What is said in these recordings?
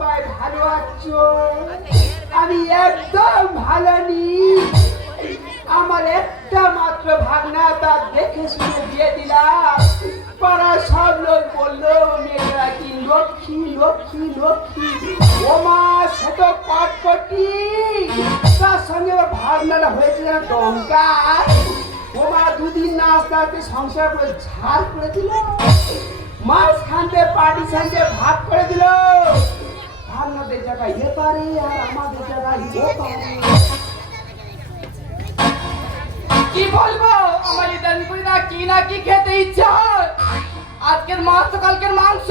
সবাই ভালো আছো? আমি একদম ভালো নি। আমার একটা মাত্র ভাগনা, তার দেখে শুনে দিয়ে দিলাম। পাড়ার সব লোক বললো মেয়েরা কি লক্ষ্মী লক্ষ্মী লক্ষ্মী। ও মা সে তো কটকটি, তার সঙ্গে ভাগনাটা হয়েছে যেন ডঙ্কা। ও মা দুদিন না আসতে আসতে সংসার করে ঝাড় করে দিল, মাঝখানতে পার্টিশনকে ভাগ করে দিল। ভাগনাদের জায়গায় এ পারে আর আমাদের জায়গায় ও পারে। কি বলবো, আমার ইদানি করে না কি খেতে ইচ্ছা হয়। আজকের মাছ তো কালকের মাংস,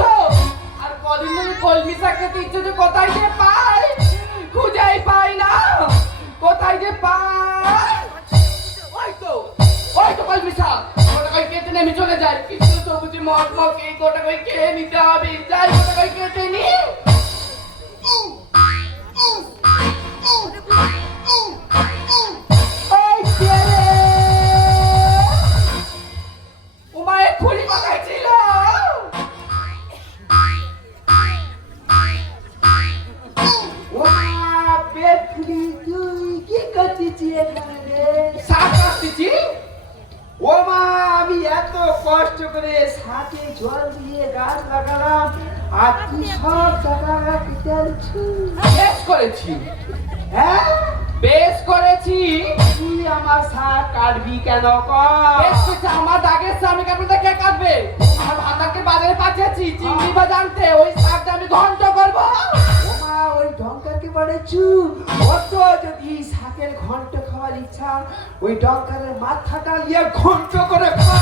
আর কদিন ধরে কলমি শাক খেতে ইচ্ছে যে কোথায় যে পাই, খুঁজেই পাই না। কোথায় যে পাই, ওই তো কলমি শাক। গোটা কই কেটে নেমে চলে যায়, কিছু সবুজি মক এই গোটা কই খেয়ে নিতে হবে। যাই গোটা কই কেটে নি। কষ্ট করে সাথে জল দিয়ে গাছ লাগালাম, আর তুই সব জায়গা কেটেছি। বেশ করেছি, হ্যাঁ বেশ করেছি। তুই আমার শাক কাটবি কেন? বেশ করেছি, আমার দাগের স্বামী কাটবে, কে কাটবে? আমার ভাতাকে বাজারে পাঠিয়েছি চিংড়ি বা জানতে, ওই শাকটা আমি ঘন্ট করবো। ওমা ওই ডঙ্কাকে বলেছু, অত যদি শাকের ঘন্ট খাওয়ার ইচ্ছা, ওই ডঙ্কারের মাথাটা নিয়ে ঘন্ট করে খাওয়া।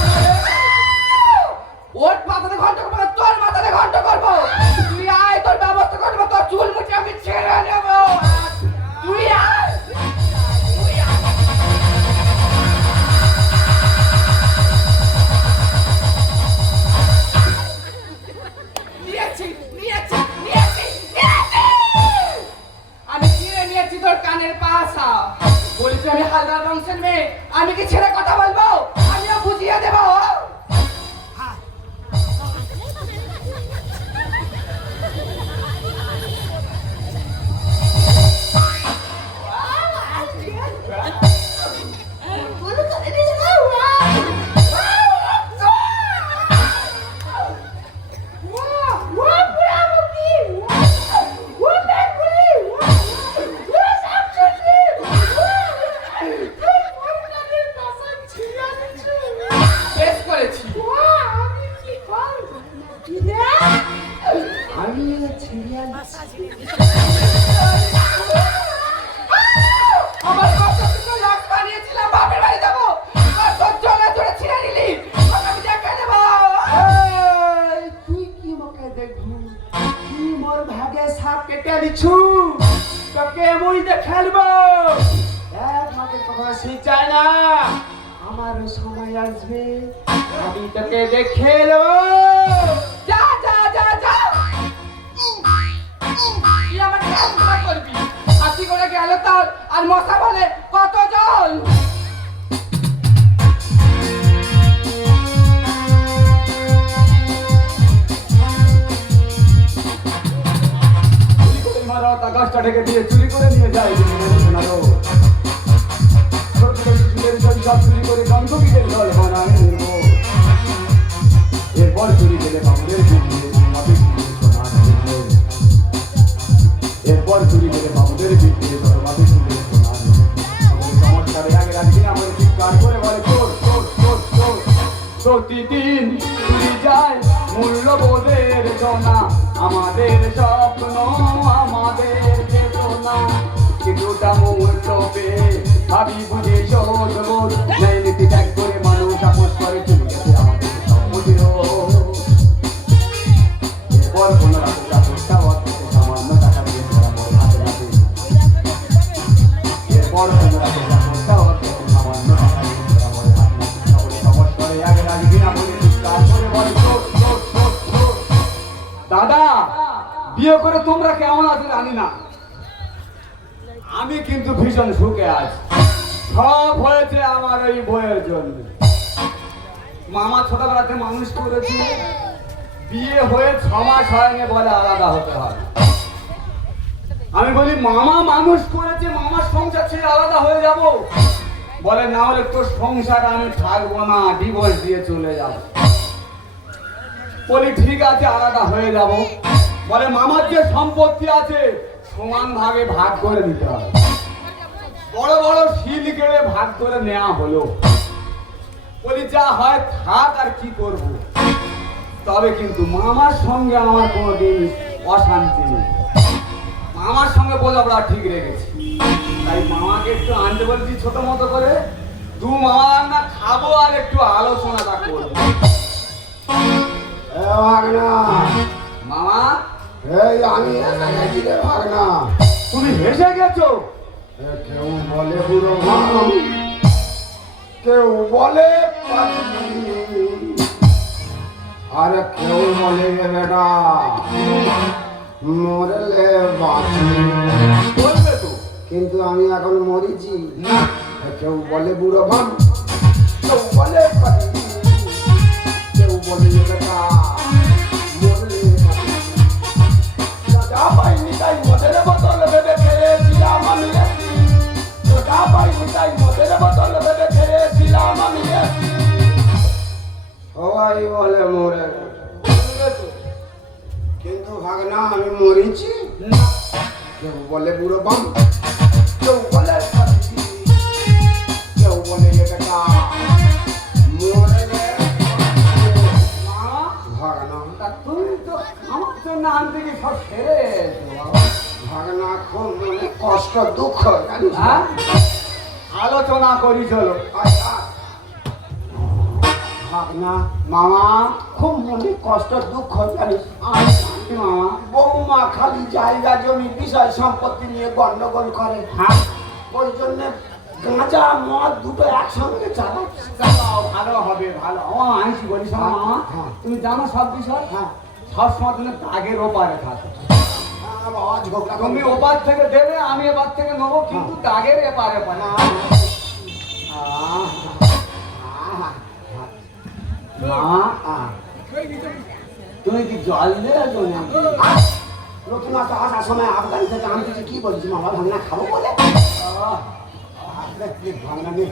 ওর মাথাতে ঘন্ট করবো, তোর মাথাতে ঘন্ট করবো। তুই আয়, তোর ব্যবস্থা করবো, তোর চুল মুঠি আমি ছেড়ে নেবো। তুই আয়, তুই আয়। আমি ছিঁড়ে নিয়েছি তোর কানের পাশা। বলেছি আমি হালদার বংশের মেয়ে, আমি কি ছেড়ে কথা বলবো? আমিও বুঝিয়ে দেবো। আমারও সময় আসবে, আমি তোকে দেখে নেব। যা যা যা যা, তুই আমার কাজ করবি। হাতি করে গেল তার, আর মশা বলে কত জল। গাছটা ঢেকে দিয়ে চুরি করে নিয়ে যায়। সব চুরি করে গন্ধকীদের দল বানায় নির্ব। এরপর চুরি করে বাবুদের এরপর চুরি করে বাবুদের বিক্রিয়ে মাটি চুরি চমৎকারে আগে রাখি আমার চিৎকার করে বলে চোর চোর চোর চোর। প্রতিদিন চুরি যায় মূল্যবোধের জনা, আমাদের স্বপ্ন আমাদের চেতনা, কিছুটা মূল্য পেয়ে ভাবি বুঝে শোধবোধ ন্যায় নীতি ত্যাগ করে মানুষ আপোষ করে চলে গেছে আমাদের সম্মতির। এরপর কোন সামান্য টাকা দিয়ে হাতে হাতে, এরপর কোন সামান্য টাকা দিয়ে সবস করে আগে রাজি না বলে চিৎকার করে বলে দাদা বিয়ে করে তোমরা কেমন আছো জানি না, আমি কিন্তু ভীষণ সুখে আছি। সব হয়েছে আমার ওই বইয়ের জন্য। মামা ছোটবেলাতে মানুষ করেছে, বিয়ে হয়ে 6 মাস হয়নি বলে আলাদা হতে হয়। আমি বলি মামা মানুষ করেছে, মামার সংসার ছেড়ে আলাদা হয়ে যাব। বলে না হলে তোর সংসার আমি থাকবো না, ডিভোর্স দিয়ে চলে যাব। বলি ঠিক আছে আলাদা হয়ে যাব। বলে মামার যে সম্পত্তি আছে সমান ভাগে ভাগ করে দিতে হবে। বড় বড় শিল কেড়ে ভাগ করে নেওয়া হলো। বলি যা হয় থাক, আর কি করব। তবে কিন্তু মামার সঙ্গে আমার কোনোদিন অশান্তি নেই। মামার সঙ্গে বোঝাপড়া ঠিক রেখেছি। তাই মামাকে একটু আনতে বলছি ছোট মতো করে, দু মামা রান্না খাবো আর একটু আলোচনাটা করবো। ভাগনা, মামা এই আমি এসে গেছি রে ভাগনা। তুমি হেসে গেছো? কেউ বলে বুড়ো মাম, কেউ বলে পাখি, আর কেউ বলে বেটা মরলে বাঁচি। বলবে তো। কিন্তু আমি এখন মরিছি। না, কেউ বলে বুড়ো ভাম, কেউ বলে পাখি, কেউ বলে বেটা মরলে বাঁচি। যা পাইনি তাই মদের বোতল ভেবে খেয়েছিলাম আমি। যা পাইনি তাই মদের বোতল ভেবে খেয়েছিলাম আমি। সবাই বলে মরে বলবে তো। কিন্তু ভাগনা আমি মরিছি। না, কেউ বলে বুড়ো বাম, কেউ বলে পাখি, কেউ বলে বেটা মরে মামা ভাগনা। তা তুমি তো আমার জন্য আনতে গিয়ে সব সেরে এসো বাবা। ভাগনা খুব মনে কষ্ট দুঃখ জানিস না? হ্যাঁ? আলোচনা করি চলো। আচ্ছা। ভাগনা মামা খুব মনে কষ্ট দুঃখ জানিস। আমি জানি মামা। বৌমা খালি জায়গা জমি বিষয় সম্পত্তি নিয়ে গন্ডগোল করে। হ্যাঁ, ওই জন্য গাঁজা মদ দুটো একসঙ্গে চালাচ্ছে। চালাও, ভালো হবে ভালো। ও আইসি বলিস না মামা, হ্যাঁ। তুমি জানো সব বিষয়। হ্যাঁ। সব সময় তুমি দাগের ওপারে থাকো। বাবা ঝগড়া তুমি ওপার থেকে দেবে, আমি এবার থেকে নেবো, কিন্তু দাগের এপারে পারে। মা, তুমি কি জল দিয়েছো নাকি? নতুন আসা আসার সময় আফগানি থেকে আমি কিছু কি বলছি মামা ভাঙনা খাবো বলে। ভাঙনা নেই।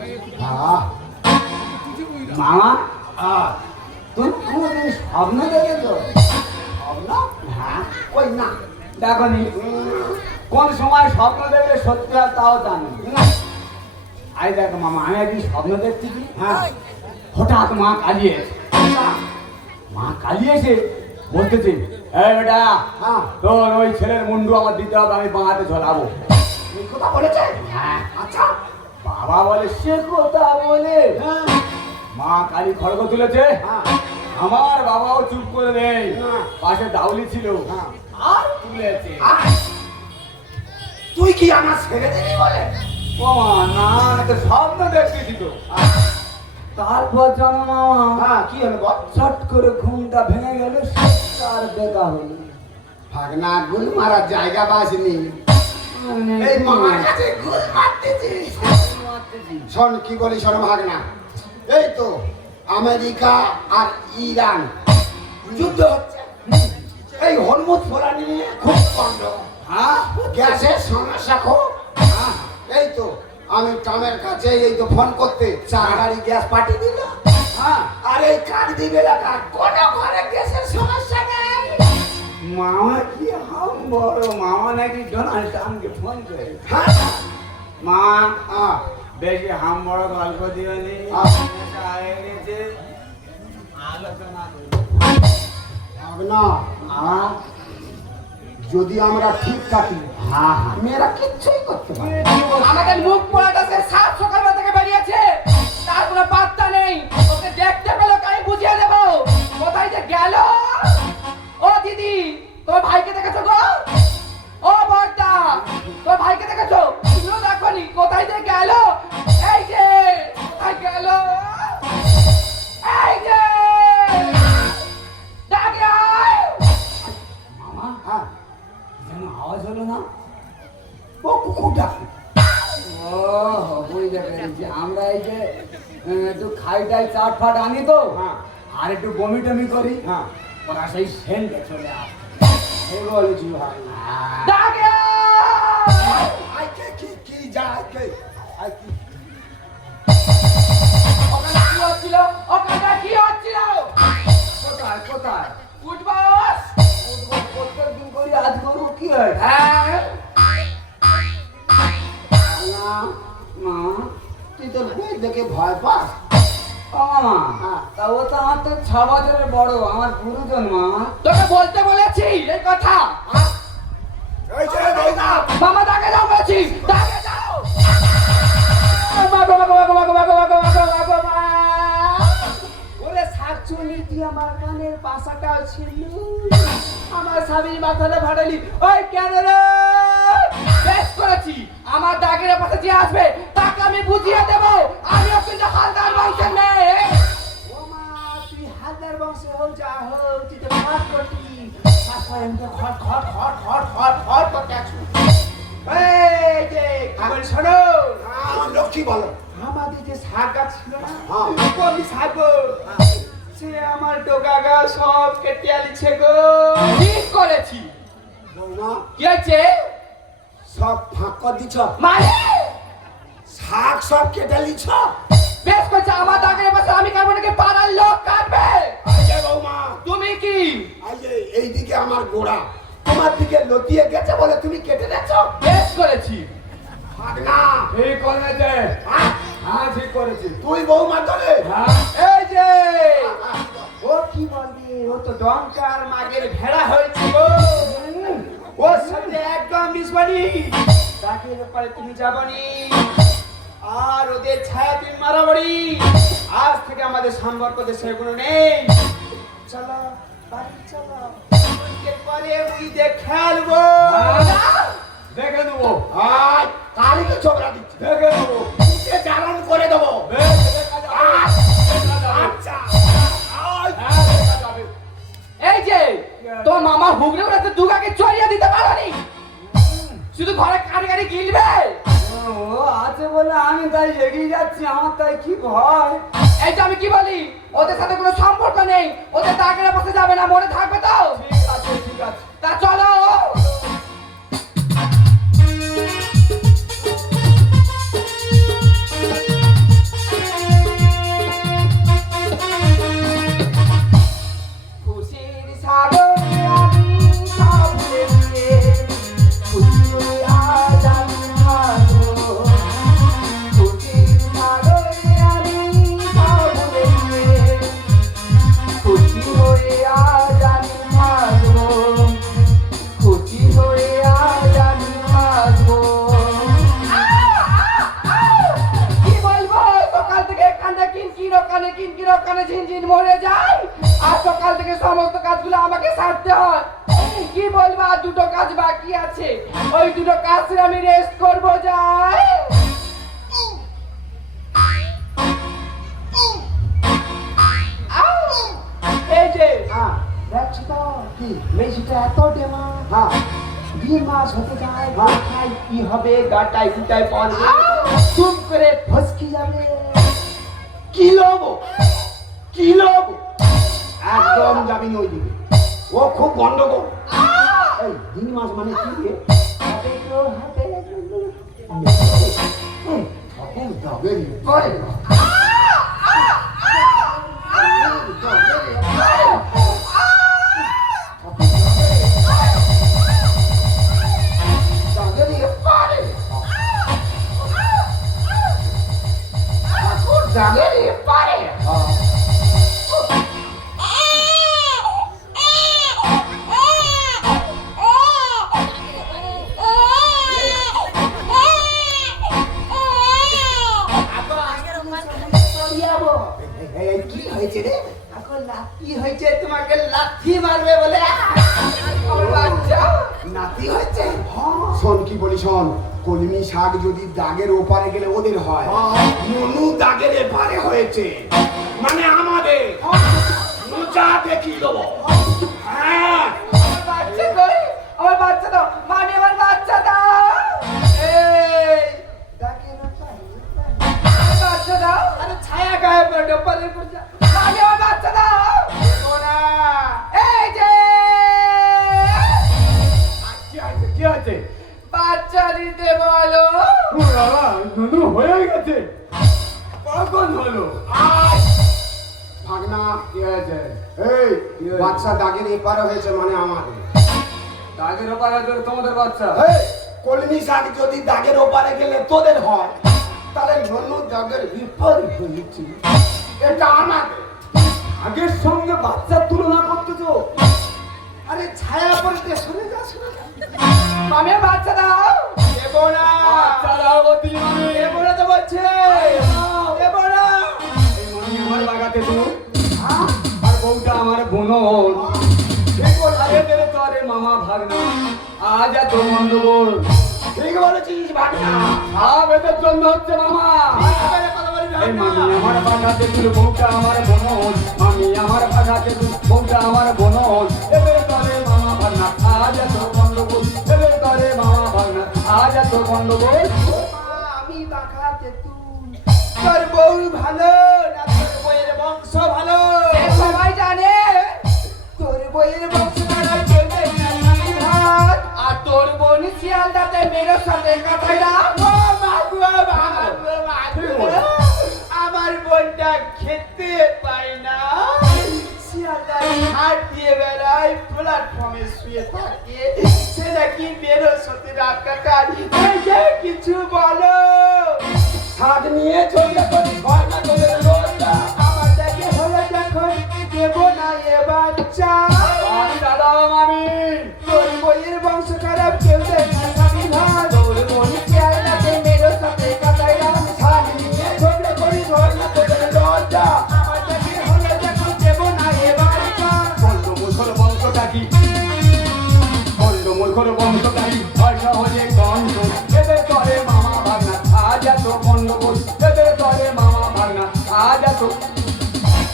মামা, তুমি কোনোদিন স্বপ্ন দেখেছো? স্বপ্ন? হ্যাঁ কই না। দেখো নি, কোন সময় স্বপ্ন দেখলে সত্যি আর তাও জানি না। আই দেখো মামা, আমি একদিন স্বপ্ন দেখতেছি। হ্যাঁ। হঠাৎ মা কালী এসে, মা কালী এসে বলতেছে, এই বেটা, হ্যাঁ। তোর ওই ছেলের মুন্ডু আমার দিতে হবে, আমি বাঁহাতে ঝোলাবো। এই কথা বলেছে? হ্যাঁ। আচ্ছা। বাবা বলে সে কথা বলে। হ্যাঁ। মা কালী খড়গ তুলেছে। হ্যাঁ। আমার বাবাও চুপ করে নেই, হ্যাঁ। পাশে দাউলি ছিল, হ্যাঁ। আর তুলেছে। তুই কি আমার ছেড়ে দিবি বলে? ও মা, না আমি তো স্বপ্ন দেখতেছি তো। তারপর জানো মামা, হ্যাঁ কি হলো বল? চট করে ঘুমটা ভেঙে গেল, আর দেখা হলো। ভাগনা গুল মারার জায়গা বাসনি। এই মামার কাছে গুল মারতেছিস। শোন কি বলি শোন ভাগনা, এই তো আমেরিকা আর ইরান যুদ্ধ হচ্ছে। এই হরমুজ ফোলানি নিয়ে খুব কন্ড। হ্যাঁ, গ্যাসের সমস্যা খুব। এই তো আমি টমের কাছে এই তো ফোন করতে 4 গাড়ি গ্যাস পাঠিয়ে দিল। হ্যাঁ। আর এই কাকদ্বীপ এলাকা কোনো ঘরে গ্যাসের সমস্যা নেই। মামা কি হাম বড়, মামা নাকি ডোনাল্ড ট্রাম্পকে ফোন করে। হ্যাঁ। মা, হ্যাঁ। বেশি হাম বড় গল্প দিও নি। আচ্ছা। হয়ে গেছে, আলোচনা করি। ভাগনা মামা, যদি আমরা ঠিক থাকি হ্যাঁ হ্যাঁ, মেয়েরা কিচ্ছুই করতে পারে না। আমাদের মুখ পোড়াটা সে সাত সকালবেলা থেকে বেরিয়েছে, তার কোনো পাত্তা নেই। ওকে দেখতে পেলো আমি বুঝিয়ে দেবো কোথায় যে গেল। ও দিদি, তোর ভাইকে দেখেছো গো? ও বড়দা, তোর ভাইকে দেখেছো? তুমিও দেখোনি, কোথায় যে গেল? এই যে কোথায় গেল? এই যে ডাকে আয়। মামা, হ্যাঁ। যেন আওয়াজ হলো না। ও কুকুর ডাকে। ও বুঝতে পেরেছি, আমরা এই যে একটু খাইটাই চাট ফাট আনি তো, হ্যাঁ। আর একটু বমি টমি করি, হ্যাঁ। ওরা সেই সেন্টে চলে আসে। এই বলেছি ভাগনা। ডাকে আয়। আইকে কি যা আইকে আইকে ওখানে কি হচ্ছিল? ওখানে কি হচ্ছিল? কোথায় কোথায় ফুটবস প্রত্যেকদিন করি আজ করবো কি হয় হ্যাঁ না মা তুই তোর বই দেখে ভয় পাস ও মামা হ্যাঁ। তা ও তো আমার তো 6 বছরের বড় আমার গুরুজন মামা তোকে বলতে বলেছি এই কথা এই যে বৌমা মামা তাকে যাও বলেছি তাকে যাও ওরে শাকচুনি তুই আমার কানের পাশাটা ছিল আমার স্বামীর মাথাটা ফাটালি ওই কেন রে বেশ করেছি আমার দাগের পাশে যে আসবে তাকে আমি বুঝিয়ে দেব আমিও কিন্তু হালদার বংশের মেয়ে ও মা তুই হাজার বংশে হও যা হও তুই তো খট করতি খট খট খট খট খট খট করতে আছো এই যে কি বলি শোনো আমার লক্ষ্মী বলো আমাদের যে শাক গাছ ছিল না হ্যাঁ। কলি শাক গো সে আমার ডোগা গা সব কেটে আলিছে গো ঠিক করেছি বৌমা কি হয়েছে সব ফাঁক করে দিছ মানে শাক সব কেটে লিছ বেশ করেছে আমার দাগের পাশে আমি কাটবো নাকি পাড়ার লোক কাটবে এই যে বৌমা তুমি কি এই যে এইদিকে আমার গোড়া তোমার দিকে লতিয়ে গেছে বলে তুমি কেটে দিচ্ছ বেশ করেছি থাক না ঠিক করেছে হ্যাঁ? হ্যাঁ ঠিক করেছি তুই বৌমা তোলে হ্যাঁ এই যে ও কি বলবি ও তো ডঙ্কার মাগের ভেড়া হয়েছে গো ওর সাথে একদম মিশবানি তাকে ব্যাপারে তুমি যাবনি আর ওদের ছায়া তুমি মারাবাড়ি আজ থেকে আমাদের সম্পর্ক সেগুলো নেই চলো বাড়ি চলো পরে ওই দেখালবো দেখে নেবো আয় কালীকে ঝগড়া দিচ্ছি দেখে নেবো এ জারণ করে দেবো বেশ দেখা যাবে আয়, দেখা যাবে আচ্ছা আয়। হ্যাঁ দেখা যাবে এই যে তোর মামা হুগড়ে উড়াতে দুগাকে চড়িয়ে দিতে পারোনি শুধু ঘরে কারি কারি গিলবে ও আছে বলে আমি তাই এগিয়ে যাচ্ছি আমার তাই কি ভয় এই যে আমি কি বলি ওদের সাথে কোনো সম্পর্ক নেই ওদের দাগের পাশে যাবে না মনে থাকবে তো ঠিক আছে ঠিক আছে তা চলো খুশির সাগরে আমি সব ভুলে খুশি হয়ে আজ আমি থাকবো। খুশির সাগরে আমি সব ভুলে খুশি হয়ে আজ আমি থাকবো। খুশি হয়ে আজ আমি থাকবো। কি বলবো সকাল থেকে এখানটা কিনকির ওখানে ঝিনঝিন মরে যায় আর সকাল থেকে সমস্ত কাজগুলো আমাকে সারতে হয় কি বলবো আর দুটো কাজ বাকি আছে ওই দুটো কাজ ছেড়ে আমি রেস্ট করবো যাই এই যে দেখছো তো কি মেশিটা এত ডেমা হ্যাঁ 2 মাস হতে যায় মাথায় কি হবে গাটায় গুটায় পড়বে চুপ করে ফসকি যাবে কি লোভ কি লোভ একদম যাবি না ওইদিকে ও খুব গন্ডগোল এই 2 মাস মানে কি রে হাতে তো হাতে তখন যাবে রে। করে এই কি হয়েছে রে এখন লাঠি হয়েছে তোমাকে লাঠি মারবে বলে আমার বাচ্চা নাতি হয়েছে শোন কি বলি শোন কলমি শাক যদি দাগের ওপারে গেলে ওদের হয় মনু দাগের এপারে হয়েছে মানে আমাদের মোচা দেখিয়ে দেবো হ্যাঁ আমার বাচ্চা কই আমার বাচ্চা দাও মামি আমার বাচ্চা দাও এই ডাকে না আমার বাচ্চা দাও আরে ছায়া গায়ে পড়ে পরে পড়ে মামি আমার বাচ্চা দাও ওরা এই যে কি হয়েছে বাচ্চা হয়েছে? কখন হলো? ভাগনা, কি হয়েছে? এই কি হয়েছে? বাচ্চা দাগের এপারে হয়েছে মানে আমাদের। দাগের ওপারে তোর তোমাদের বাচ্চা? এই কলমি শাক যদি দাগের ওপারে গেলে তোদের হয়, তাহলে ননু দাগের বিপরীত হয়েছে, এটা আমাদের। আগের সঙ্গে বাচ্চার তুলনা করতেছো? আরে ছায়া পড়তে শুনে যা শুনে যা। মামি বাচ্চা দাও। দেবো না, বাচ্চা দাও বলছি মানে। দেবো না তো বলছে, দেবো না। এই মামি আমার লাগাতে তো, আর বউটা আমার বোনর। ঠিক বল, আরে দেবে তো আরে মামা ভাগনা, আজ এত গন্ডগোল। ঠিক বলেছিস ভাগনা। সব এদের জন্য হচ্ছে মামা। এবারে কথা বলি না। এই মামি আমার পাঠাতে তুই, বউটা আমার বোনর। মামি আমার পাঠাতে তুই, বউটা আমার বোনর। এদের তরে মামা ভাগনা, আজ এত গন্ডগোল। এদের তরে মামা ভাগনা, আজ এত গন্ডগোল। আমি বাঁকাতে তুই, তোর বউ ভালো না তোর বইয়ের বংশ ভালো? এ সবাই জানে। তোর বইয়ের বংশ ভালো চলবে না স্বামী ভাত। আর তোর বোন শিয়ালদাতে মেয়ের সাথে কাটাইরা। ও বাবু, বাবু, বাবু, আমার বোনটা খেতে পায় না, শিয়ালদার হাট দিয়ে বেড়ায়, প্ল্যাটফর্মে শুয়ে থাকে, সে নাকি মেয়ের সাথে রাত কাটায়। এই যে কিছু বলো। শাক নিয়ে চলে করি হয় না তোদের রোজটা। আমার দেখে হলো যখন দেব না এ বাচ্চা। বাচ্চা দাও মামি। তোর বইয়ের বংশ খারাপ কেউ দেয় না স্বামী ভাত। তোর বোন শিয়ালদাতে মেয়ের সাথে কাটাইরা। শাক নিয়ে ঝগড়া করি হয় না তোদের লজ্জা। আমার দেখে হলো যখন দেব না এ বাচ্চা। গন্ডমূল বংশটা কি? গন্ডমূল বংশটা কি? হয় সহজে গন্ড। এদের তরে মামা ভাগনা, আজ এত গন্ডগোল। এদের তরে মামা ভাগনা, আজ এত।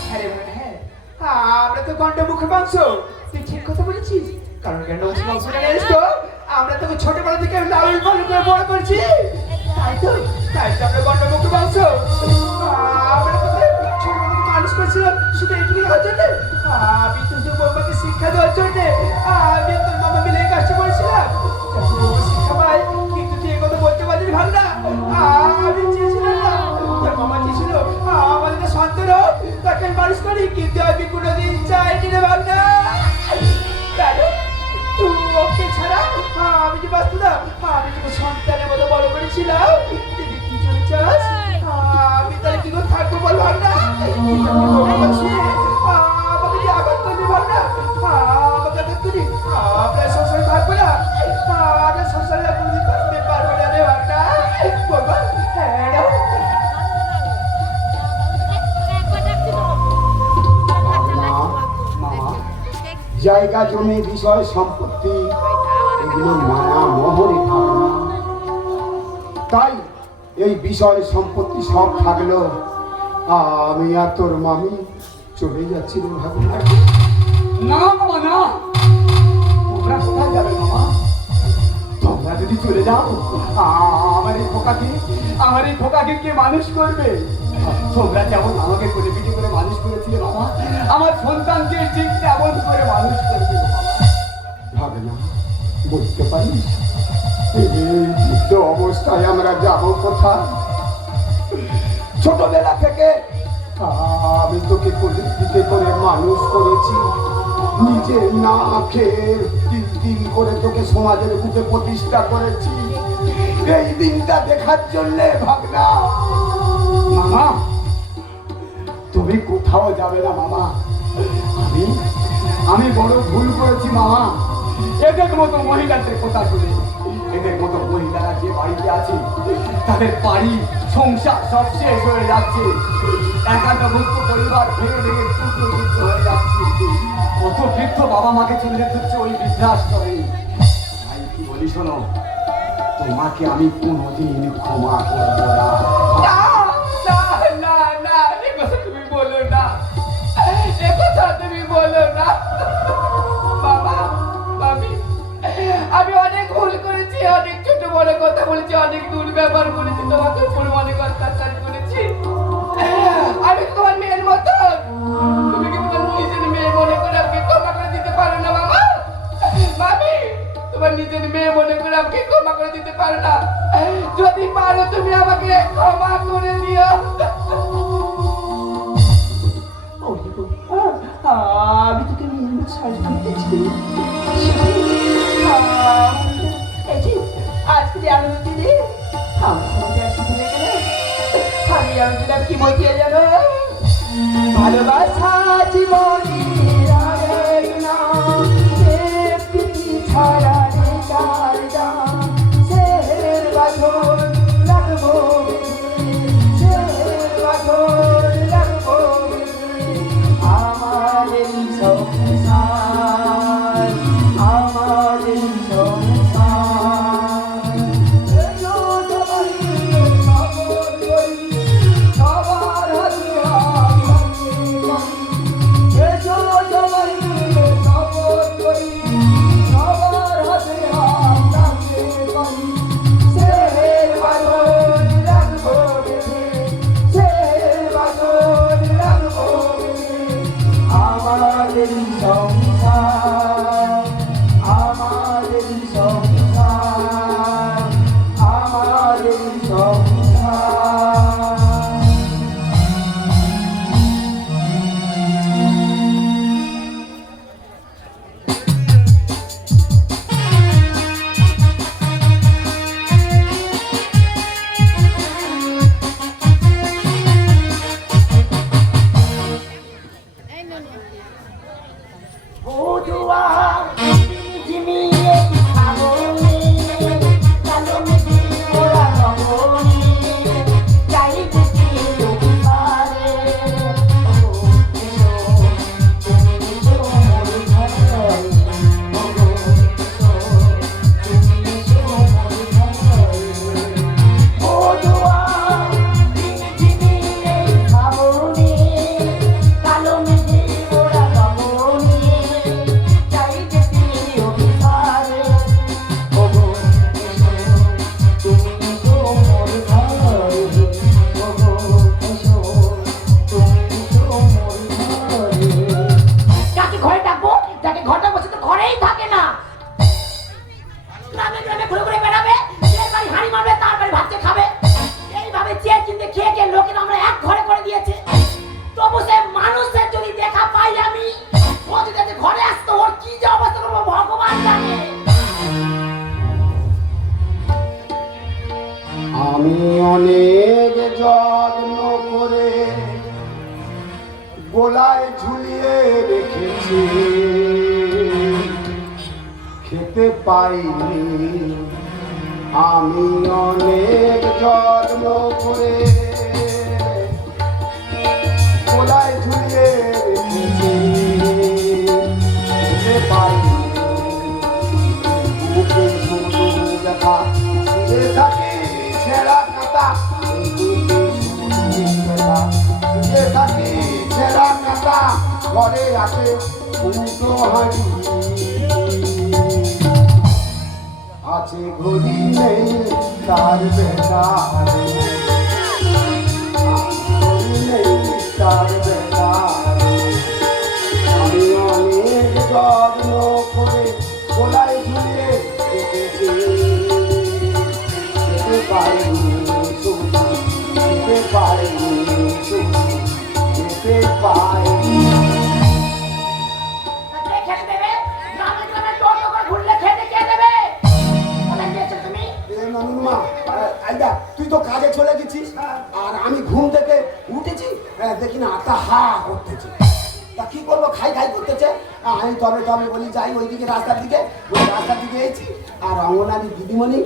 হ্যাঁ রে ভাই, হ্যাঁ। আমরা তো গন্ড মুখে বংশ, তুই ঠিক কথা বলেছিস। কারণ গন্ড মুখে বংশটা জানিস তো, আমরা তোকে ছোটবেলা থেকে লালন পালন করে বড় করছি। তাই তো আমরা গন্ড মুখে বংশ। আমরা তোকে ছোটবেলা থেকে মানুষ করছিলাম শুধু এটুকু হওয়ার জন্য। আমি তো তোর বৌমাকে শিক্ষা দেওয়ার জন্য, আমি আর তোর মামা মিলে এই কাজটা করেছিলাম। যাতে বৌমা শিক্ষা পায়, কিন্তু তুই এই কথা বলতে পারলি ভাবনা। আমি চেয়েছিলাম না, তোর মামা চেয়েছিল আমাদের সন্তান হোক, তাকে আমি মানুষ করি, কিন্তু আমি কোনোদিন চাইনি রে ভাবনা। কেন? তুই ওকে ছাড়া আমি যে বাঁচত না, আমি তোকে সন্তানের মতো বড় করেছিলাম। তুই কি চলে চাস? আমি তাহলে কি করে থাকবো বল ভাবনা? আমাকে যে আঘাত করবি ভাবনা, আমাকে আঘাত করি, আমরা সংসারে থাকবো না, আমরা সংসারে কোনোদিন থাকতে পারবো না রে ভাবনা। বাবা, হ্যাঁ রে। মামা, জায়গা জমি বিষয় সম্পত্তি এগুলো মায়া মোহরে থাকে না। তাই এই বিষয় সম্পত্তি সব থাকলো, আমি আর তোর মামি চলে যাচ্ছি রে ভাবনা। না মামা না। তোমরা কোথায় যাবে মামা? তোমরা যদি চলে যাও, আমার এই খোকাকে কে মানুষ করবে? তোমরা যেমন আমাকে কোলে পিঠে করে মানুষ করেছিলে মামা, আমার সন্তানকে ঠিক তেমন করে মানুষ করবে মামা। ভাবনা, বুঝতে পারিস এই যুদ্ধ অবস্থায় আমরা যাব কোথায়? ছোটবেলা থেকে আমি তোকে কোলে পিঠে করে মানুষ করেছি, নিজে না খেয়ে তিল তিল করে তোকে সমাজের বুকে প্রতিষ্ঠা করেছি। এই দিনটা দেখার জন্যে ভাবনা। মামা, তুমি কোথাও যাবে না মামা। আমি বড় ভুল করেছি মামা। এদের মতো মহিলাদের কথা শুনে, এদের মতো মহিলারা যে বাড়িতে আছে তাদের বাড়ি সংসার সব শেষ হয়ে যাচ্ছে। একান্তভুক্ত পরিবার ভেঙে ভেঙে টুকরো টুকরো হয়ে যাচ্ছে। কত বৃদ্ধ বাবা মাকে চলে যেতে হচ্ছে ওই বৃদ্ধাশ্রমে। ভাই কি বলি শোনো, তোমাকে আমি কোনোদিন ক্ষমা করবো না। না না না না, এ কথা তুমি বলো না, এ কথা তুমি বলো না। বাবা, আমি অনেক ভুল করেছি, অনেক ছোট বড় কথা বলেছি, অনেক দুর্ব্যবহার করেছি, তোমাকে ভুল মনে অত্যাচার করেছি। আমি তো তোমার মেয়ের মতো, তুমি কি তোমার নিজের মেয়ে মনে করে আমাকে ক্ষমা করে দিতে পারো না বাবা? মামি, তোমার নিজের মেয়ে মনে করে আমাকে ক্ষমা করে দিতে পারো না? যদি পারো তুমি আমাকে ক্ষমা করে কে জানো ভালোবাসা জীবনী আরেক নাম সে প্রীতি ছাড়া নেই তার দাম শের বাঁধন লাগবো শের বাঁধন লাগবো আমাদের সংসার আমাদের সংসার এসো সবাই মিলে শপথ করি সবার হাতে হাত লাগিয়ে করি এসো সবাই মিলে শপথ করি সবার হাতে হাত লাগিয়ে করি শের বাঁধন লাগবো বেঁধে শের বাঁধন লাগবো বেঁধে আমাদের সংসার আমাদের সংসার আমাদের সংসার বধুয়া ঝিমিয়ে আগুনে কালো মেঘে ওরা রঙনে চাইতে পারে বধুয়া ঝিমিয়ে আগুনে কালো মেঘে ওরা রঙনে চাইতে পারে ওগো তুমি তো মোর ঘরে ওগো এসো তুমি তো মোর ঘরে যাকে ঘরে ডাকবো যাকে ঘরটা বসে তো ঘরেই থাকে না গ্রামে গ্রামে ঘুরে ঘুরে বেড়াবে যে বাড়ি হাঁড়ি মারবে তার বাড়ি ভাত চেয়ে খাবে এইভাবে চেয়ে চিনতে খেয়ে খেয়ে লোকের আমরা এক ঘরে করে দিয়েছে তবু সে মানুষের যদি দেখা পাই আমি ও যদি আজকে ঘরে আসতো ওর কি যে অবস্থা করবো ভগবান জানে আমি অনেক যত্ন করে গোলায় ঝুলিয়ে রেখেছি খেতে পাইনি আমি অনেক যত্ন করে গোলায় ঝুলিয়ে রেখেছি খেতে পাইনি বুকে শুধু ব্যথা শুয়ে থাকি ছেঁড়া কাঁটা বুকে শুধু ব্যথা শুয়ে থাকি ছেঁড়া কাঁটা ঘরে আসে উল্টো হাঁড়ি আছে ঘড়ি নেই তার বেটা ঘড়ি নেই তার বেটা আমি অনেক যত্ন করে গোলায় ঝুলিয়ে রেখেছি খেতে পারিনি শুধু খেতে পারিনি শুধু খেতে পারিনি খেতে দেবে গ্রামে গ্রামে টোটো করে ঘুরলে খেতে কে দেবে কোথায় গিয়েছো তুমি নানুমা আইদা তুই তো কাজে চলে গেছিস আর আমি ঘুম থেকে উঠেছি দেখি না আটা হা করতেছে তা কি করবো খাই খাই করতেছে আমি তবে তবে বলি যাই ওইদিকে রাস্তার দিকে ওই রাস্তার দিকে এসেছি আর অঙ্গনারী দিদিমণি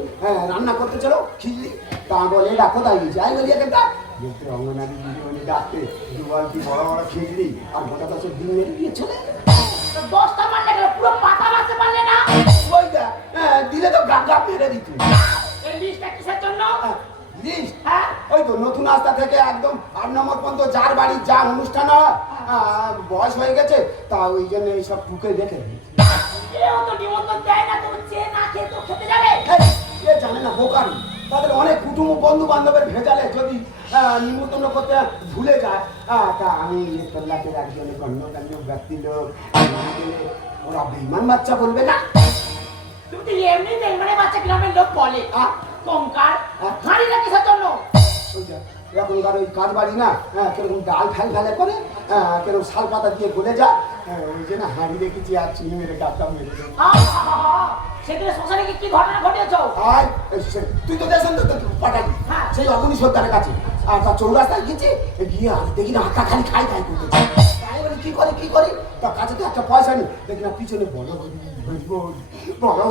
রান্না করতে চলো খিচড়ি তা বলে এটা কোথায় গেছি আমি বলি এখানটা দেখতে অঙ্গনারী দিদিমণি ডাকতে দুবার কি বড় বড় খিচড়ি আর গোটা দশের ডিম মেরে দিয়ে চলে তো দশটা মারলে গেল পুরো পাতা মারতে পারলে না ওইটা দিলে তো গাপ গাপ মেরে দিত এই লিস্টটা কিসের জন্য লিস্ট হ্যাঁ ওই তো নতুন রাস্তা থেকে একদম 8 নম্বর পর্যন্ত যার বাড়ি যা অনুষ্ঠান হয় বয়স হয়ে গেছে তা ওই জন্য এইসব টুকে দেখে কেউ তো নিমন্ত্রণ দেয় না তুমি চেয়ে না খেয়ে তো খেতে যাবে কে জানে না বোকারি তাদের অনেক কুটুম্ব বন্ধু বান্ধবের ভেজালে যদি নিমন্ত্রণ করতে ভুলে যায় তা আমি তল্লাটের একজন গণ্যমান্য ব্যক্তি লোক ওরা বেইমান বাচ্চা বলবে না তুমি তো এমনি মানে বাচ্চা গ্রামের লোক বলে কঙ্কার হাঁড়িটা কিসের জন্য ওইটা এখনকার ওই কাজ বাড়ি না কিরকম ডাল ফেল ফেলে করে কিরকম শাল পাতা দিয়ে গলে যায় ওই জন্য হাঁড়ি রেখেছি আর চিনি মেরে ডাবটা মেরে দেবো সেদিনে শ্মশানে কি ঘটনা ঘটেছ আর তুই তো দেশেন তো পাঠালি হ্যাঁ। সেই অবনী সর্দারের কাছে আর তার চৌরাস্তায় গেছে গিয়ে আর দেখি না হাঁকা খালি খাই খাই করতে তাই বলি কি করি তার কাছে তো একটা পয়সা নেই দেখি না পিছনে বড়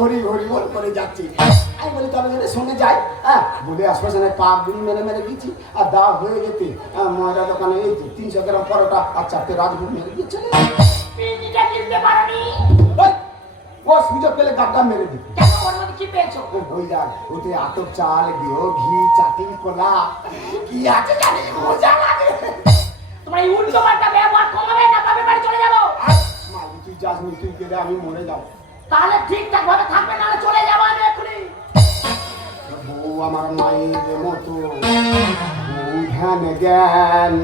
হরি বল করে যাচ্ছি আমি বলি তবে এদের সঙ্গে যাই হ্যাঁ বলে আশপাশে পাক গুলি মেরে দিচ্ছি আর দা হয়ে যেতে ময়দা দোকানে এই 300 গ্রাম পরোটা আর 4টে রাজভোগ মেরে দিয়ে চলে পিজিটা কিনতে পারোনি ও সুযোগ পেলে গাড্ডা মেরে দিত কেন ওর মধ্যে কি পেয়েছো ওই যাক ওতে আতপ চাল ঘি চাটনি কলা কি আছে জানি মজা লাগে তোমরা এই উল্টো পাল্টা ব্যবহার কমাবে না তবে বাড়ি চলে যাবো মালি তুই যাস নি তুই গেলে আমি মরে যাব তাহলে ঠিকঠাক ভাবে থাকবে না চলে যাবো আমি এক্ষুনি বউ আমার মায়ের মতো বউ ধ্যান জ্ঞান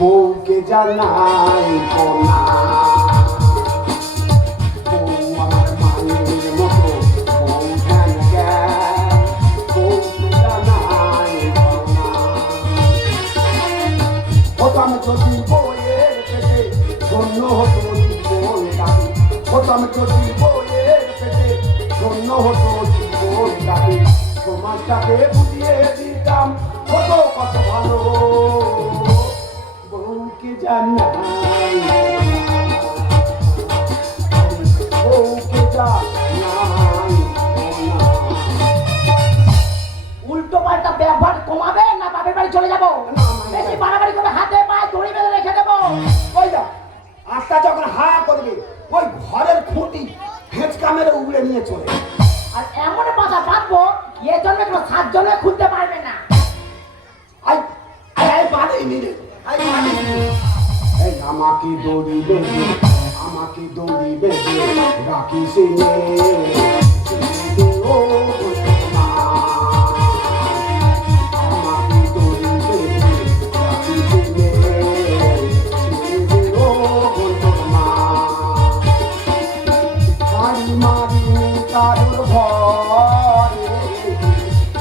বউকে জানাই কোনা যদি বইয়ের পেটে ধন্য হতো জীবন কাটে হতাম যদি বইয়ের পেটে ধন্য হতো জীবন কাটে সমাজটাকে বুঝিয়ে দিতাম কত কত ভালো বউকে জানাই বউকে জানাই উল্টো পাল্টা ব্যবহার কমাবে না বাপের বাড়ি চলে যাবো বেশি বাড়াবাড়ি করে হাতে পায়ে দড়ি বেঁধে রেখে দেবো ওই যা আটটা যখন হা করবে ওই ঘরের খুঁটি হেঁচকা মেরে উগড়ে নিয়ে চলে আর এমন বাধা বাঁধবো এ জন্মে কোনো 7 জন্মে খুলতে পারবে না আই আই আই বাদে নিরে আই বাদে এই আমাকে দড়ি বেঁধে রাখি সিনে ও মা আমাকে দড়ি বেঁধে রাখি সিনে ও মা হাড়ি মারি কারুর ঘরে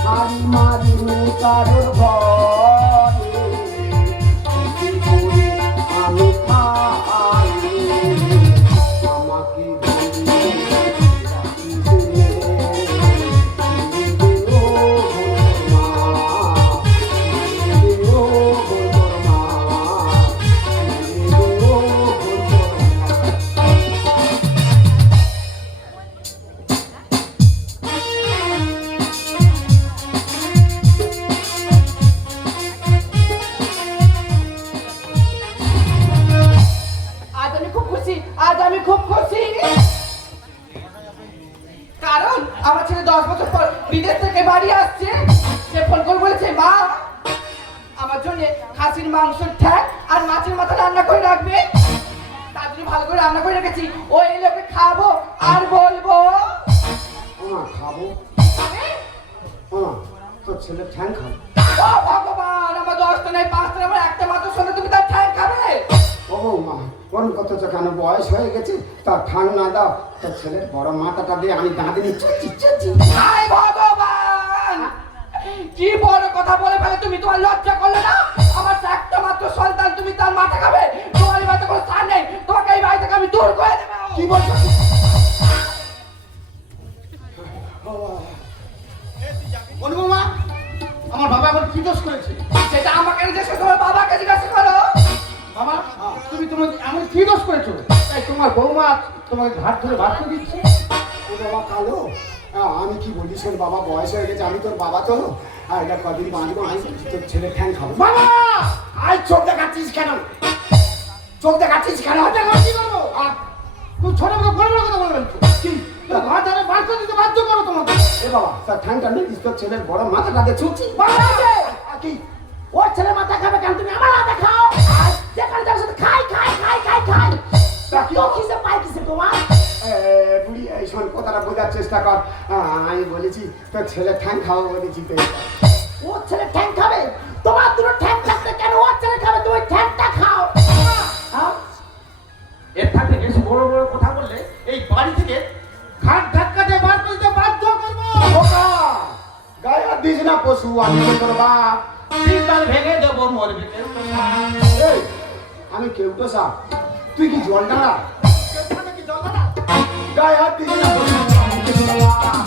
হাড়ি মারি কারুর ঘরে আমি খাই আমাকে আজ আমি খুব খুশি কারণ আমার ছেলে 10 বছর পর বিদেশ থেকে বাড়ি আসছে সে ফোন করে বলেছে মা আমার জন্য খাসির মাংসের ঠ্যাং আর মাছের মাথা রান্না করে রাখবে তার জন্য ভালো করে রান্না করে রেখেছি ও এই লোকে খাবো আর বলবো খাবো তোর ছেলে ঠ্যাং খাবো ও ভগবান আমার 10টা নাই 5টা আমার একটা মাত্র শুনে তুমি তার ঠ্যাং খাবে ও মা কোন কত কেন বয়স হয়ে গেছে তার ঠাং না দাও তোর ছেলের বড় মাথাটা দিয়ে আমি দাঁড়িয়ে নিচ্ছি হায় ভগবান কি বড় কথা বলে ফেলে তুমি তোমার লজ্জা করলে না আমার একটা মাত্র সন্তান তুমি তার মাথা খাবে তোমার এই বাড়িতে কোনো স্থান নেই তোমাকে এই বাড়ি থেকে আমি দূর করে দেবো কি বলছো অনুপমা আমার বাবা এখন কি দোষ করেছে সেটা আমাকে জিজ্ঞেস করো তোমার বাবাকে জিজ্ঞাসা করো বাবা তুমি তোমার এমন কি দোষ করেছো তাই তোমার বৌমা তোমাকে ঘাট ধরে ভাত করে দিচ্ছে ও বাবা কালো আমি কি বলি শোন বাবা বয়স হয়ে গেছে আমি তোর বাবা তো আর এটা কদিন বাঁধবো আমি তোর ছেলে ঠ্যাং খাবো বাবা আই চোখ দেখাচ্ছিস কেন কি করবো তুই ছোট বড় বড় কথা বলবেন কি ঘাট ধরে ভাত করে দিতে বাধ্য করো তোমাকে এ বাবা তার ঠ্যাংটা নিয়ে তোর ছেলের বড় মাথাটা দিয়ে ছুটছি কি ওর ছেলে মাথা খাবে কেন তুমি আমার মাথা খাও আর যেখানে যার সাথে খাই তা কি কিসে পাই কিসে তোমার বুড়ি এই শোন কথাটা বোঝার চেষ্টা কর আমি বলেছি তোর ছেলে ঠ্যাং খাবো বলেছি তো ওর ছেলে ঠ্যাং খাবে তোমার দুটো ঠ্যাং থাকতে কেন ওর ছেলে খাবে তুমি ঠ্যাংটা খাও এর থেকে বেশি বড় বড় কথা বললে এই বাড়ি থেকে ঘাট ধাক্কা দিয়ে বার করতে বাধ্য করবো গায়ে হাত দিস না পশু আমি তো তোর বাপ তিনকাল ভেঙে দেবো মরবে এই, আমি কেউটো সাপ তুই কি জল ডালা কি জল না গায়ে হাত দিস না পশু আমি তো তোর বাপ।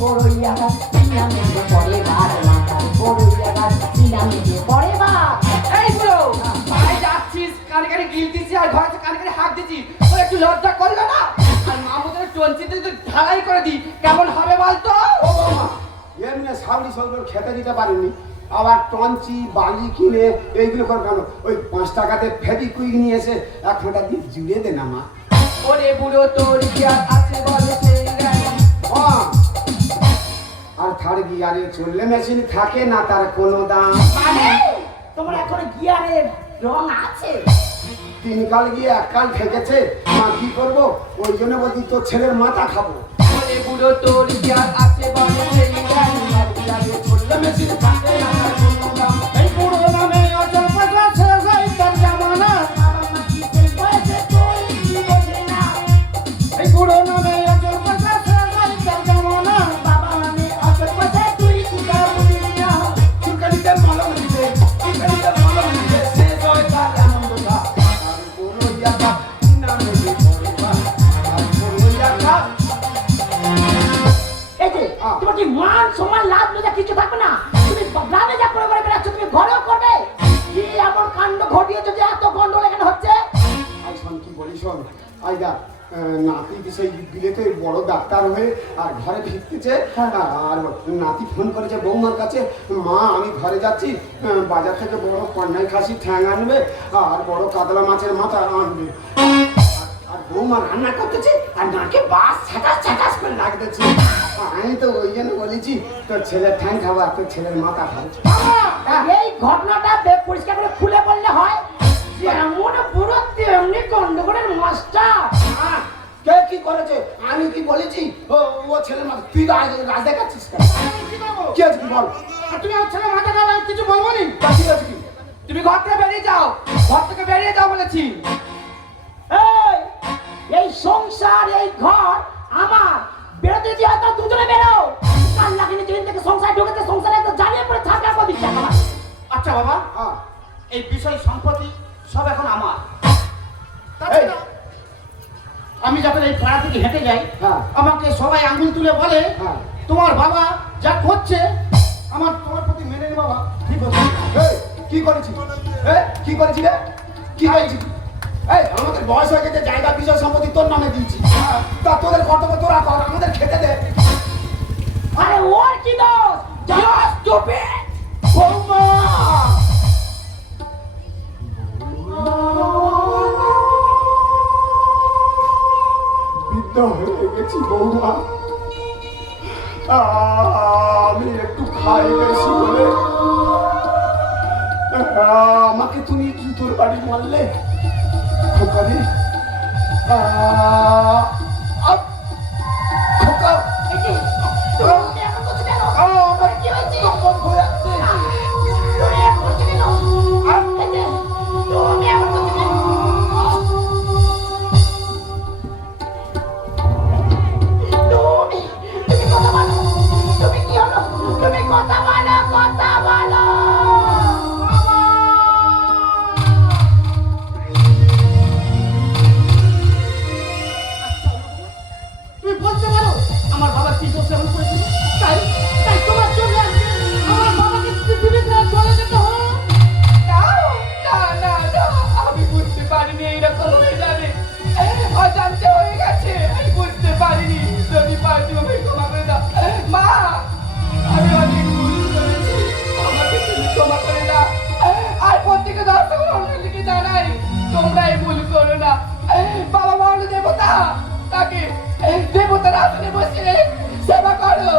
বড় ইয়াটা চিনা মিলে পরে বার মাথার বড়ুইয়া গাছ চিনা মিলে পরে বার এই বুড়ো পায়ে যাচ্ছিস কানে কানে গিল দিচ্ছিস আর ঘরে কানে কানে হাত দিচ্ছিস তোর একটু লজ্জা করলো না আর মামুদের টনচিতে তো ঢালাই করে দি কেমন হবে বলতো ও বাবা এমনি সাবরি সবগুলো খেতে দিতে পারেনি আবার টঞ্চি বালি কিনে এইগুলো করে কেন ওই 5 টাকাতে ফেবিকুইক নিয়ে এসে 1 ঘন্টা দিয়ে জুড়ে দে না মা ওরে বুড়ো তোর কি আর আছে বলে সেই জ্ঞান হ্যাঁ। আর থার্ড গিয়ারে চললে মেশিন থাকে না তার কোনো দাম মানে তোমার এখন গিয়ারের রং আছে 3 কাল গিয়ে 1 কাল ঠেকেছে মা কি করবো ওই জন্য বলছি তোর ছেলের মাথা খাবো ওরে বুড়ো তোর কি আর আছে বলে সেই জ্ঞান আরে চললে মেশিন থাকে না তার কোনো দাম এই বুড়ো নামে অচল পাতা শেষ হয় তার জামানা বাবা মা কি বলছে তুই কি বোঝে না এই বুড়ো নামে অচল পাতা শেষ হয় তার জামানা বাবা মানে অসৎ কথা তুই কি বুঝিস না চুলকানিতে মলম দিতে চুলকানিতে মলম দিতে শেষ হয় তার আনন্দটা আর কোনো ইয়াটা না নদী পড়বা আর কোনো ইয়াটা এই যে তোমার কি মান সম্মান লাভ লজ্জা কিছু থাকবে না তুমি গ্রামে যা করে করে বেড়াচ্ছ তুমি ঘরেও করবে কি এমন কাণ্ড ঘটিয়েছো যে এত গন্ডগোল এখানে হচ্ছে আই শোন কি বলি শোন আই দেখ নাতি সেই বিলেতে বড় ডাক্তার হয়ে আর ঘরে ফিরতেছে আর নাতি ফোন করেছে বৌমার কাছে মা আমি ঘরে যাচ্ছি বাজার থেকে বড় কন্যাই খাসি ঠ্যাং আনবে আর বড় কাতলা মাছের মাথা আনবে আর বৌমা রান্না করতেছে আর নাকে বাস ছাটাস ছাটাস করে লাগতেছে আমি তো ওই জন্য বলেছি তোর ছেলের ঠ্যাং খাবো আর তোর ছেলের মাথা খাবো এই ঘটনাটা পরিষ্কার করে খুলে বললে হয় যেমন পুরো তেমনি গন্ডগোলের মাস্টার কে কি করেছে আমি কি বলেছি ও ও ছেলের মাথা তুই রাজ দেখাচ্ছিস কেন কি আছে কি বল তুমি আমার ছেলে মাথা খারাপ কিছু বলবো নি কি আছে কি তুমি ঘর থেকে বেরিয়ে যাও ঘর থেকে বেরিয়ে যাও বলেছি এই এই সংসার এই ঘর আমার বেরোতে দিয়ে হয়তো দুজনে বেরো কাল লাগিনি যেদিন থেকে সংসার ঢুকেছে সংসারে তো জ্বালিয়ে পড়ে থাকা কদিন টাকা আচ্ছা বাবা হ্যাঁ এই বিষয় সম্পত্তি সব এখন আমার এই, আমি যখন এই পাড়া থেকে হেঁটে যাই হ্যাঁ। আমাকে সবাই আঙুল তুলে বলে হ্যাঁ। তোমার বাবা যা করছে আমার তোমার প্রতি মেনে নে বাবা ঠিক আছে এই, কি করেছি কি করেছি রে কি করেছি এই আমাদের বয়স হয়ে গেছে জায়গা বিষয় সম্পত্তি তোর নামে দিয়েছি তা তোদের কর্তব্য তোরা কর আমাদের খেতে দে আরে ওর কি দোষ জাস্ট স্টুপিড বৌমা বৃদ্ধ হয়ে গেছি বৌমা আমি একটু খাই বেশি বলে আমাকে তুমি জুতোর বাড়ি মারলে খোকারে খোকা এই যে তুমি এমন করছো কেন আমার কি হয়েছে কখন হয়ে যাচ্ছে তুমি এমন করছো কেন এই যে তুমি এমন করছো কেন তুমি কথা বলো তুমি কি হলো তুমি কথা বলো তুমি বলতে পারো আমার বাবা কি দোষ এমন করেছিল তাই তাই তোমার জন্য আজকে আমার বাবাকে পৃথিবী থেকে চলে যেতে হলো না আমি বুঝতে পারিনি এইরকম হয়ে যাবে অজান্তে হয়ে গেছে আমি বুঝতে পারিনি যদি পারি তুমি ক্ষমা করে দাও মা আমি অনেক ভুল করেছি আমাকে তুমি ক্ষমা করে দাও আর প্রত্যেকে দর্শক মন্ডলীকে জানাই তোমরা এই ভুল করো না বাবা মহান দেবতা তাকে দেবতার আসনে বসে সেবা করো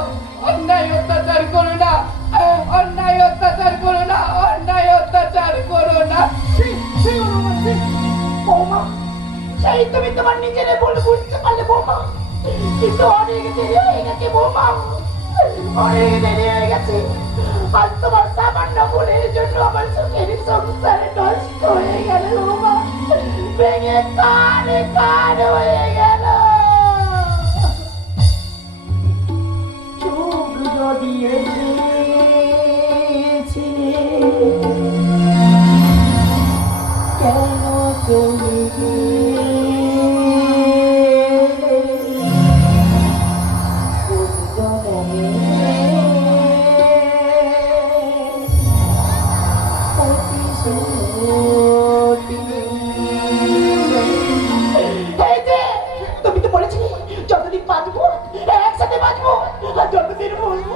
অন্যায় অত্যাচার করো না অন্যায় অত্যাচার করো না অন্যায় অত্যাচার করো না বৌমা সেই তুমি তোমার নিজের ভুল বুঝতে পারলে বৌমা কিন্তু অনেক দেরি হয়ে গেছে বৌমা অনেক দেরি হয়ে গেছে আর তোমার সামান্য ভুলের জন্য আমার সুখের সংসারে নষ্ট হয়ে গেল বৌমা ভেঙে কানে কান হয়ে গেল চুপ যদি এসেছিলে কেন চলে গেলে কোন জনমে এই যে তুমি তো বলেছিলে যতদিন বাঁচবো একসাথে বাঁচবো আর যতদিন বলবো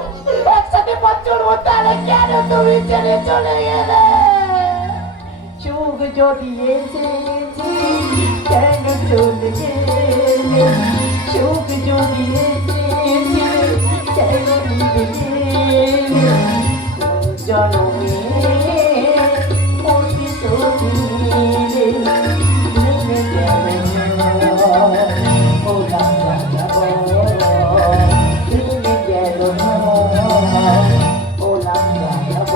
একসাথে পথ চলবো, তাহলে কেন তুমি ছেড়ে চলে গেলে? চোখ যদি এসেছে কেন চলে গেলে? চোখ যদি এসেছে কেন নিতে গেলে? জনমে প্রতিশ্রুতি দিলে ভেঙে গেল ওলাম যাব, ভেঙে গেল ওলাম যাব।